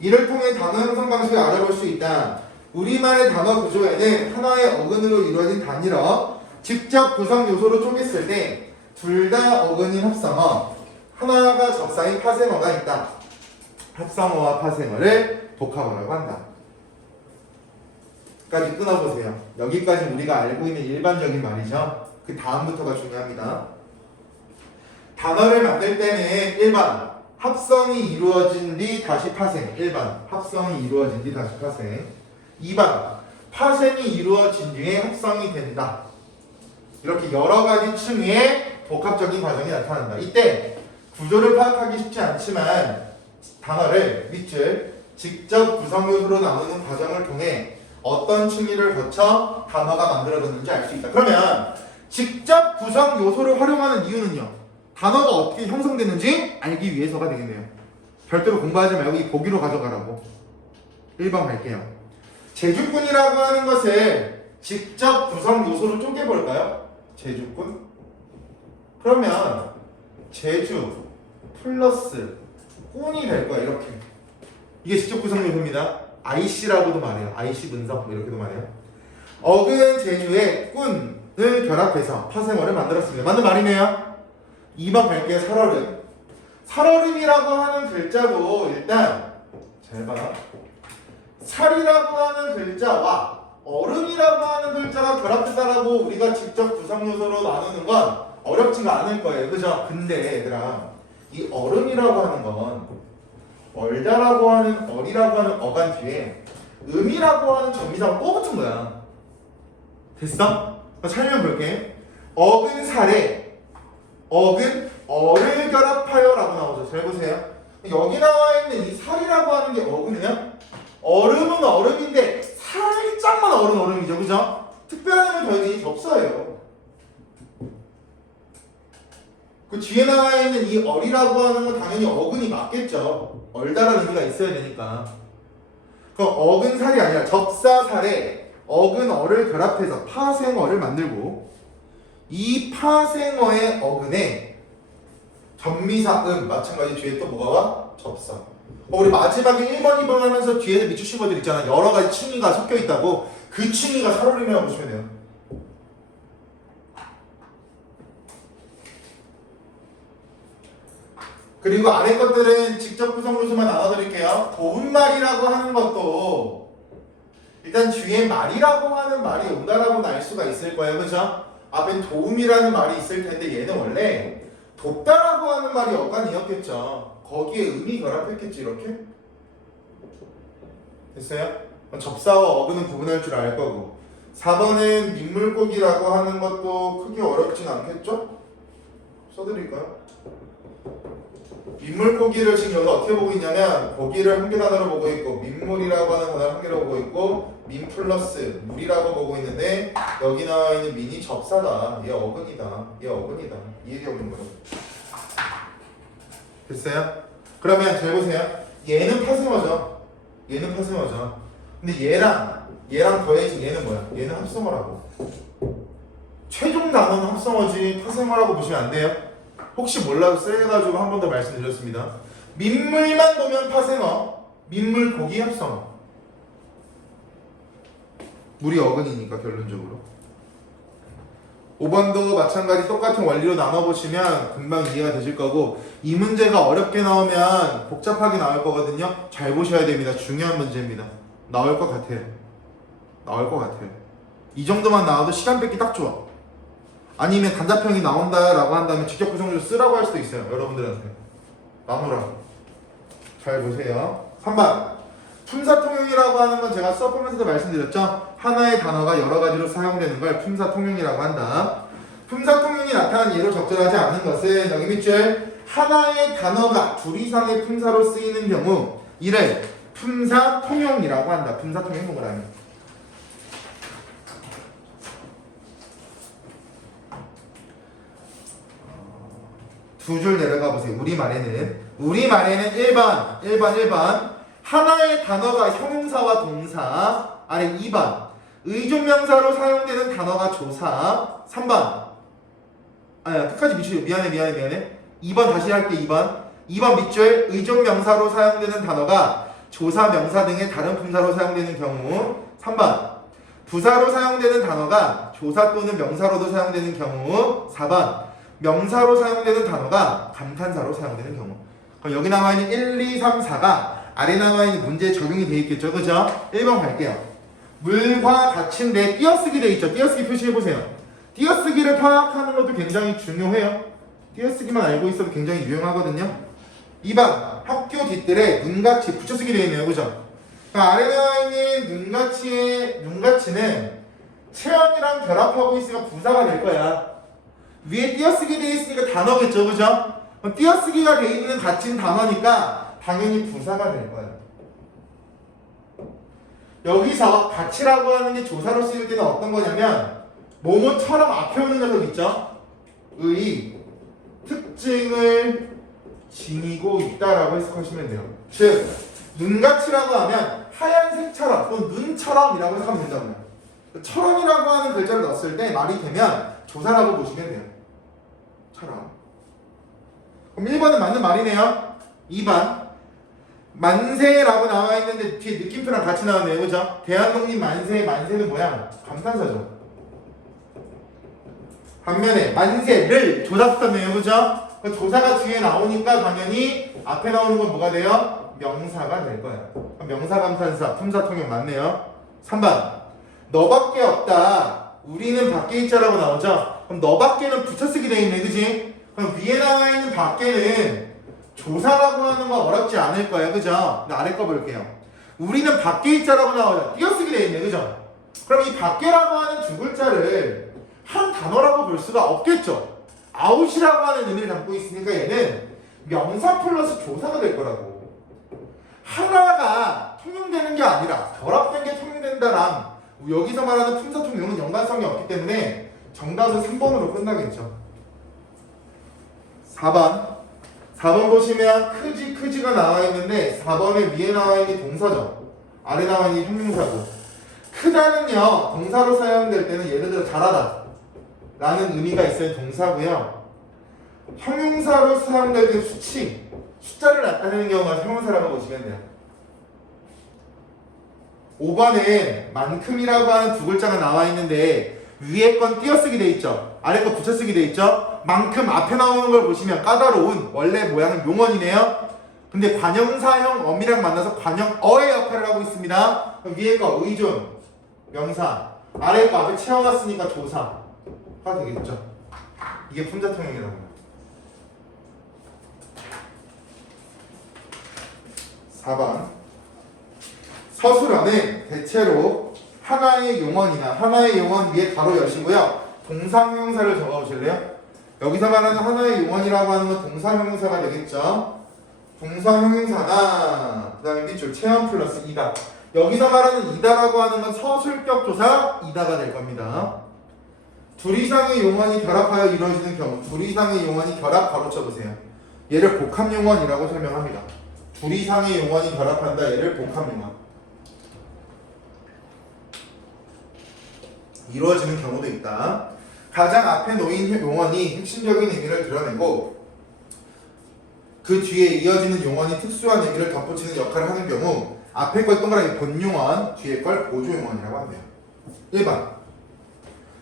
이를 통해 단어 형성 방식을 알아볼 수 있다. 우리말의 단어 구조에는 하나의 어근으로 이루어진 단일어, 직접 구성 요소로 쪼갰을 때 둘 다 어근인 합성어, 하나가 접사인 파생어가 있다. 합성어와 파생어를 복합어라고 한다. 까지 끊어보세요. 여기까지 우리가 알고 있는 일반적인 말이죠. 그 다음부터가 중요합니다. 단어를 만들 때는 1번 합성이 이루어진 뒤 다시 파생. 1번 합성이 이루어진 뒤 다시 파생. 2번 파생이 이루어진 뒤에 합성이 된다. 이렇게 여러 가지 층위의 복합적인 과정이 나타난다. 이때 구조를 파악하기 쉽지 않지만 단어를 밑줄 직접 구성 요소로 나누는 과정을 통해 어떤 층위를 거쳐 단어가 만들어졌는지 알 수 있다. 그러면 직접 구성 요소를 활용하는 이유는요. 단어가 어떻게 형성되는지 알기 위해서가 되겠네요. 별도로 공부하지 말고 이 보기로 가져가라고. 1번 갈게요. 제주꾼이라고 하는 것을 직접 구성 요소로 쪼개볼까요? 제주꾼? 그러면 제주 플러스 꾼이 될 거야. 이렇게. 이게 직접 구성 요소입니다. IC라고도 말해요. IC 분석 뭐 이렇게도 말해요. 어근 제주의 꾼 결합해서 파생어를 만들었습니다. 맞는 말이네요. 2번 갈게요. 살얼음. 살얼음이라고 하는 글자도 일단 잘 봐. 살이라고 하는 글자와 얼음이라고 하는 글자가 결합했다라고 우리가 직접 구성 요소로 나누는 건 어렵지가 않을 거예요. 그죠? 근데 얘들아, 이 얼음이라고 하는 건 얼다라고 하는 얼이라고 하는 어간 뒤에 음이라고 하는 전미사가 또 붙은 거야. 됐어? 설명볼게. 어근 살에 어근 어를 결합하여 라고 나오죠. 잘 보세요. 여기 나와 있는 이 살이라고 하는 게 어근이야? 얼음은 얼음인데 살짝만 얼음이죠. 그죠? 특별한 점을 더해지니 접사예요. 그 뒤에 나와 있는 이 얼이라고 하는 건 당연히 어근이 맞겠죠. 얼다라는 의미가 있어야 되니까. 그럼 어근살이 아니라 접사살에 어근어를 결합해서 파생어를 만들고 이 파생어의 어근에 전미사 마찬가지 뒤에 또 뭐가 와? 접사. 우리 마지막에 1번, 2번 하면서 뒤에서 밑주신 것들 있잖아. 여러 가지 층위가 섞여 있다고. 그 층위가 살얼음이라고 보시면 돼요. 그리고 아래 것들은 직접 구성 요소만 나눠드릴게요. 도움말이라고 하는 것도 일단 뒤에 말이라고 하는 말이 온다라고는 알 수가 있을 거예요. 그죠? 앞엔 도움이라는 말이 있을 텐데 얘는 원래 돕다라고 하는 말이 어간이었겠죠. 거기에 음이 결합했겠지. 이렇게 됐어요? 접사와 어근은 구분할 줄 알 거고 4번은 민물고기라고 하는 것도 크게 어렵진 않겠죠? 써드릴까요? 민물고기를 지금 여기 어떻게 보고 있냐면 고기를 한 개 단어로 보고 있고 민물이라고 하는 단어를 한 개로 보고 있고 민 플러스 물이라고 보고 있는데 여기 나와 있는 민이 접사다. 얘 어근이다. 얘 어근이다. 이 얘기 없는 거예요. 됐어요? 그러면 잘 보세요. 얘는 파생어죠. 얘는 파생어죠. 근데 얘랑 더해진 얘는 뭐야? 얘는 합성어라고. 최종 단어는 합성어지 파생어라고 보시면 안 돼요. 혹시 몰라서 쎄가지고 한 번 더 말씀드렸습니다. 민물만 보면 파생어, 민물고기 합성어. 물이 어근이니까 결론적으로. 5번도 마찬가지 똑같은 원리로 나눠보시면 금방 이해가 되실 거고 이 문제가 어렵게 나오면 복잡하게 나올 거거든요. 잘 보셔야 됩니다. 중요한 문제입니다. 나올 것 같아요. 나올 것 같아요. 이 정도만 나와도 시간 뺏기 딱 좋아. 아니면 단답형이 나온다라고 한다면 직접 구성조 쓰라고 할 수도 있어요. 여러분들한테. 나누라고. 잘 보세요. 3번. 품사통용이라고 하는 건 제가 수업하면서도 말씀드렸죠. 하나의 단어가 여러 가지로 사용되는 걸 품사통용이라고 한다. 품사통용이 나타난 예로 적절하지 않은 것은 여기 밑줄 하나의 단어가 둘 이상의 품사로 쓰이는 경우 이를 품사통용이라고 한다. 품사통용 뭐라면 두 줄 내려가 보세요. 우리말에는 1번 하나의 단어가 형용사와 동사 아래 2번 의존명사로 사용되는 단어가 조사 3번 끝까지 밑줄 미안해 2번 다시 할게 2번 밑줄 의존명사로 사용되는 단어가 조사, 명사 등의 다른 품사로 사용되는 경우 3번 부사로 사용되는 단어가 조사 또는 명사로도 사용되는 경우 4번 명사로 사용되는 단어가 감탄사로 사용되는 경우. 그럼 여기 나와 있는 1, 2, 3, 4가 아래 나와 있는 문제에 적용이 되어 있겠죠. 그죠? 1번 갈게요. 물과 같은데 띄어쓰기 되어 있죠. 띄어쓰기 표시해보세요. 띄어쓰기를 파악하는 것도 굉장히 중요해요. 띄어쓰기만 알고 있어도 굉장히 유용하거든요. 2번 학교 뒷뜰에 눈같이 붙여쓰기 되어 있네요. 그죠? 그러니까 아래 나와 있는 눈같이는 체험이랑 결합하고 있으니까 부사가 될 거야. 위에 띄어쓰기 되어 있으니까 단어겠죠. 그죠? 띄어쓰기가 되어 있는 같은 단어니까 당연히 부사가 될 거예요. 여기서 같이라고 하는 게 조사로 쓰일 때는 어떤 거냐면 뭐뭐처럼 앞에 오는 녀석 있죠? 의 특징을 지니고 있다라고 해석하시면 돼요. 즉 눈같이라고 하면 하얀색처럼 또는 눈처럼이라고 해석하면 된다고요. 처럼이라고 하는 글자를 넣었을 때 말이 되면 조사라고 보시면 돼요. 처럼. 그럼 1번은 맞는 말이네요. 2번 만세라고 나와 있는데 뒤에 느낌표랑 같이 나왔네요. 그죠? 대한독립 만세는 뭐야? 감탄사죠. 반면에 만세를 조사 썼네요. 그죠? 그 조사가 뒤에 나오니까 당연히 앞에 나오는 건 뭐가 돼요? 명사가 될 거야. 명사 감탄사 품사 통역 맞네요. 3번 너밖에 없다. 우리는 밖에 있자라고 나오죠? 그럼 너밖에는 붙여쓰기 돼 있네. 그지? 그럼 위에 나와 있는 밖에는 조사라고 하는 건 어렵지 않을 거예요. 그죠? 아래 거 볼게요. 우리는 밖에 있자라고 나오죠. 띄어쓰기 돼 있네. 그죠? 그럼 이 밖에라고 하는 두 글자를 한 단어라고 볼 수가 없겠죠. 아웃이라고 하는 의미를 담고 있으니까 얘는 명사 플러스 조사가 될 거라고. 하나가 통용되는 게 아니라 결합된 게 통용된다랑 여기서 말하는 품사 통용은 연관성이 없기 때문에 정답은 3번으로 끝나겠죠. 4번 보시면 크지가 나와 있는데 4번에 위에 나와 있는 동사죠. 아래 나와 있는 형용사고. 크다는요 동사로 사용될 때는 예를 들어 잘하다 라는 의미가 있어요. 동사고요. 형용사로 사용될 때 수치, 숫자를 나타내는 경우가 형용사라고 보시면 돼요. 5번에 만큼이라고 하는 두 글자가 나와 있는데 위에 건 띄어쓰기 돼 있죠. 아래 거 붙여쓰기 돼 있죠. 만큼 앞에 나오는 걸 보시면 까다로운 원래 모양은 용언이네요. 근데 관형사형 어미랑 만나서 관형어의 역할을 하고 있습니다. 그럼 위에 거 의존, 명사, 아래 거 앞에 채워놨으니까 조사가 되겠죠. 이게 품사통형이라고 해요. 4번 서술어는 대체로 하나의 용언이나 하나의 용언 위에 가로 여시고요. 동사형용사를 적어보실래요? 여기서 말하는 하나의 용언이라고 하는 건 동사형용사가 되겠죠. 동사형용사나 그 다음에 밑줄 체험 플러스 이다. 여기서 말하는 이다라고 하는 건 서술격 조사 이다가 될 겁니다. 둘 이상의 용언이 결합하여 이루어지는 경우 둘 이상의 용언이 결합 가로쳐보세요. 얘를 복합용언이라고 설명합니다. 둘 이상의 용언이 결합한다. 얘를 복합용언. 이루어지는 경우도 있다. 가장 앞에 놓인 용언이 핵심적인 의미를 드러내고 그 뒤에 이어지는 용언이 특수한 의미를 덧붙이는 역할을 하는 경우 앞에 걸 동그라미 본용언, 뒤에 걸 보조용언이라고 한대요. 1번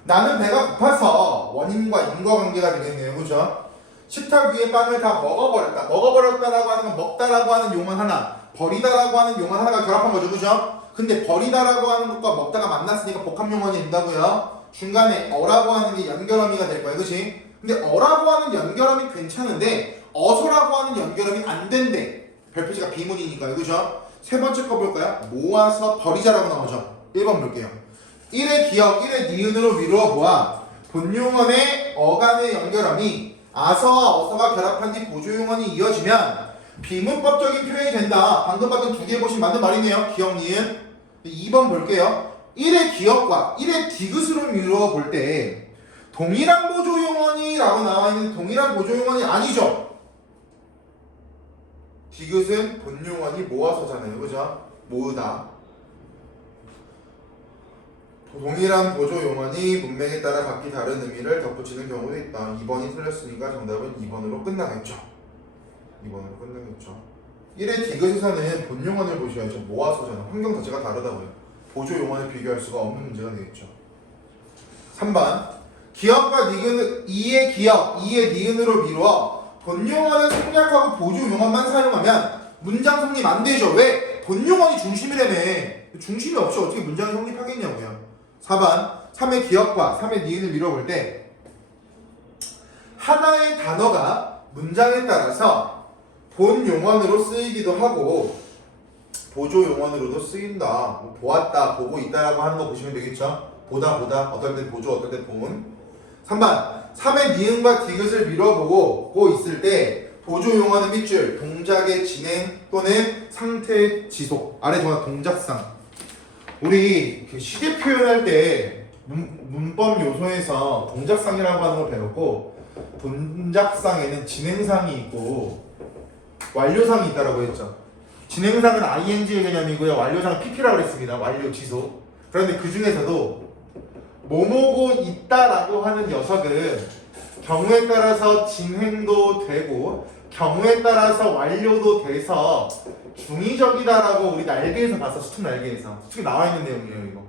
나는 배가 고파서 원인과 인과관계가 되겠네요. 그죠? 식탁 위에 빵을 다 먹어버렸다. 먹어버렸다라고 하는 건 먹다라고 하는 용언 하나, 버리다라고 하는 용언 하나가 결합한 거죠. 그죠? 근데 버리다라고 하는 것과 먹다가 만났으니까 복합용언이 된다고요. 중간에 어라고 하는 게 연결어미가 될 거예요. 그치? 근데 어라고 하는 연결어미 괜찮은데 어서라고 하는 연결어미 안 된대. 별표지가 비문이니까요. 그죠? 세 번째 거 볼까요? 모아서 버리자라고 나오죠. 1번 볼게요. 1의 기억, 1의 니은으로 미루어 보아 본용언의 어간의 연결어미 아서와 어서가 결합한 뒤 보조용언이 이어지면 비문법적인 표현이 된다. 방금 봤던 두 개 보시면 맞는 말이네요. 기억, 니은. 2번 볼게요. 1의 기억과 1의 디귿으로 미루어 볼 때 동일한 보조용언이라고 나와 있는 동일한 보조용언이 아니죠. 디귿은 본용언이 모아서잖아요. 그죠? 모으다. 동일한 보조용언이 문맥에 따라 각기 다른 의미를 덧붙이는 경우도 있다. 2번이 틀렸으니까 정답은 2번으로 끝나겠죠. 2번으로 끝나겠죠. 1의 디귿에서는 본용언을 보셔야죠. 모아서잖아. 환경 자체가 다르다고요. 보조용언을 비교할 수가 없는 문제가 되겠죠. 3번 기억과 니은 2의 기억, 2의 니은으로 미루어 본용언을 생략하고 보조용언만 사용하면 문장 성립 안 되죠. 왜? 본용언이 중심이라며. 중심이 없이 어떻게 문장이 성립하겠냐고요. 4번 3의 기억과 3의 니은을 미뤄볼 때 하나의 단어가 문장에 따라서 본 용언으로 쓰이기도 하고 보조 용언으로도 쓰인다. 뭐 보았다, 보고 있다라고 하는 거 보시면 되겠죠. 보다, 어떨 땐 보조, 어떨 땐 본. 3번 3의 니은과 디귿을 미뤄보고 있을 때 보조 용언은 밑줄, 동작의 진행 또는 상태 지속. 아래 정확 동작상. 우리 시제 표현할 때 문법 요소에서 동작상이라고 하는 걸 배웠고 동작상에는 진행상이 있고 완료상이 있다라고 했죠. 진행상은 ing의 개념이고요. 완료상은 pp라고 했습니다. 완료 지속. 그런데 그 중에서도 뭐뭐고 있다라고 하는 녀석은 경우에 따라서 진행도 되고 경우에 따라서 완료도 돼서 중의적이다라고 우리 날개에서 봤어. 수특 날개에서. 수특이 나와 있는 내용이에요. 이거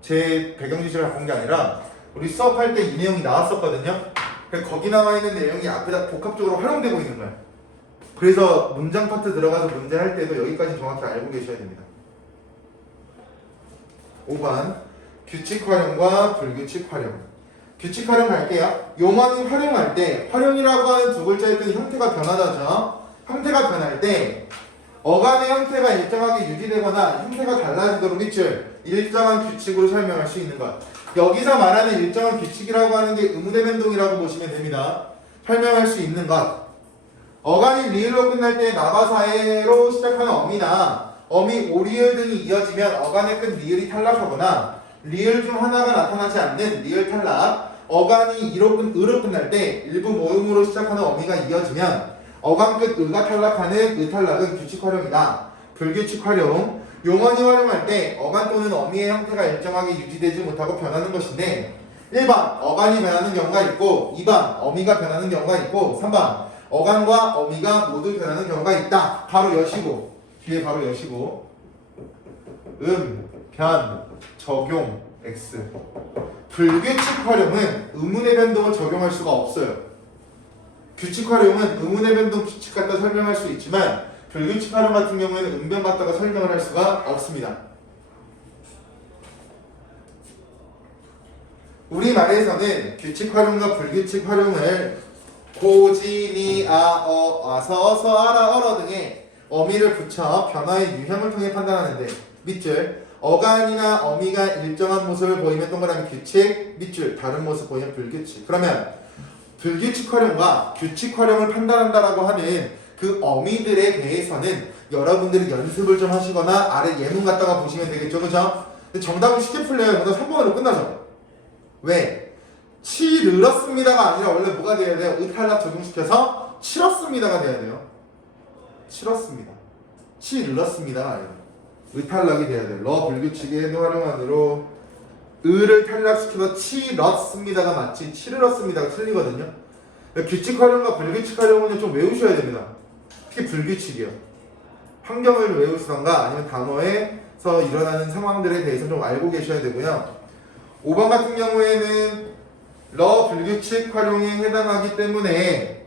제 배경 지식을 갖고 온 게 아니라 우리 수업할 때 이 내용이 나왔었거든요. 그래서 거기 나와 있는 내용이 앞에다 복합적으로 활용되고 있는 거예요. 그래서 문장 파트 들어가서 문제 할 때도 여기까지 정확히 알고 계셔야 됩니다. 5번 규칙 활용과 불규칙 활용. 규칙 활용 갈게요. 용어는 활용할 때 활용이라고 하는 두 글자일 때는 형태가 변하다죠. 형태가 변할 때 어간의 형태가 일정하게 유지되거나 형태가 달라지도록 밑줄 일정한 규칙으로 설명할 수 있는 것. 여기서 말하는 일정한 규칙이라고 하는 게 의문의 변동이라고 보시면 됩니다. 설명할 수 있는 것. 어간이 리을로 끝날 때 나바사에로 시작하는 어미나 어미 오리을 등이 이어지면 어간의 끝 리을이 탈락하거나 리을 중 하나가 나타나지 않는 리을 탈락. 어간이 으로 끝날 때 일부 모음으로 시작하는 어미가 이어지면 어간 끝 의가 탈락하는 의탈락은 규칙 활용이다. 불규칙 활용. 용언이 활용할 때 어간 또는 어미의 형태가 일정하게 유지되지 못하고 변하는 것인데 1번 어간이 변하는 경우가 있고 2번 어미가 변하는 경우가 있고 3번 어간과 어미가 모두 변하는 경우가 있다. 바로 여시고 뒤에 바로 여시고 변, 적용, X. 불규칙 활용은 의문의 변동을 적용할 수가 없어요. 규칙 활용은 의문의 변동 규칙 갖다 설명할 수 있지만 불규칙 활용 같은 경우에는 음변 갖다가 설명을 할 수가 없습니다. 우리말에서는 규칙 활용과 불규칙 활용을 고지니 아서 서아라 어러 등의 어미를 붙여 변화의 유형을 통해 판단하는데 밑줄 어간이나 어미가 일정한 모습을 보이면 동그라미 규칙, 밑줄 다른 모습 보이면 불규칙. 그러면 불규칙 활용과 규칙 활용을 판단한다라고 하는 그 어미들에 대해서는 여러분들이 연습을 좀 하시거나 아래 예문 갖다가 보시면 되겠죠, 그죠? 근데 정답은 쉽게 풀려요. 정답 3번으로 끝나죠. 왜? 치르렀습니다가 아니라 원래 뭐가 돼야 돼요? 의탈락 적용시켜서 치렀습니다가 돼야 돼요. 치렀습니다. 치르렀습니다가 아니라 의탈락이 돼야 돼요. 러 불규칙의 활용안으로 의를 탈락시켜서 치렀습니다가 맞지 치르렀습니다가 틀리거든요. 규칙 활용과 불규칙 활용은 좀 외우셔야 됩니다. 특히 불규칙이요. 환경을 외우시던가 아니면 단어에서 일어나는 상황들에 대해서 좀 알고 계셔야 되고요. 5번 같은 경우에는 러 불규칙 활용에 해당하기 때문에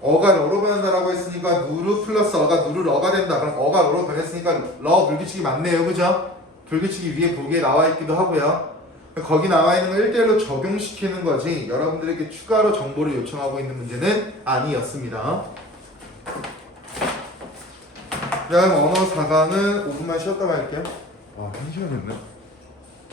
어가 러로 변한다라고 했으니까 누르 플러스 어가 누르 러가 된다. 그럼 어가 러로 변했으니까 러 불규칙이 맞네요. 그죠? 불규칙이 위에 보기에 나와 있기도 하고요. 거기 나와 있는 걸 1대1로 적용시키는 거지 여러분들에게 추가로 정보를 요청하고 있는 문제는 아니었습니다. 그다음 언어 4강은 5분만 쉬었다 갈게요. 와, 1시간이었네.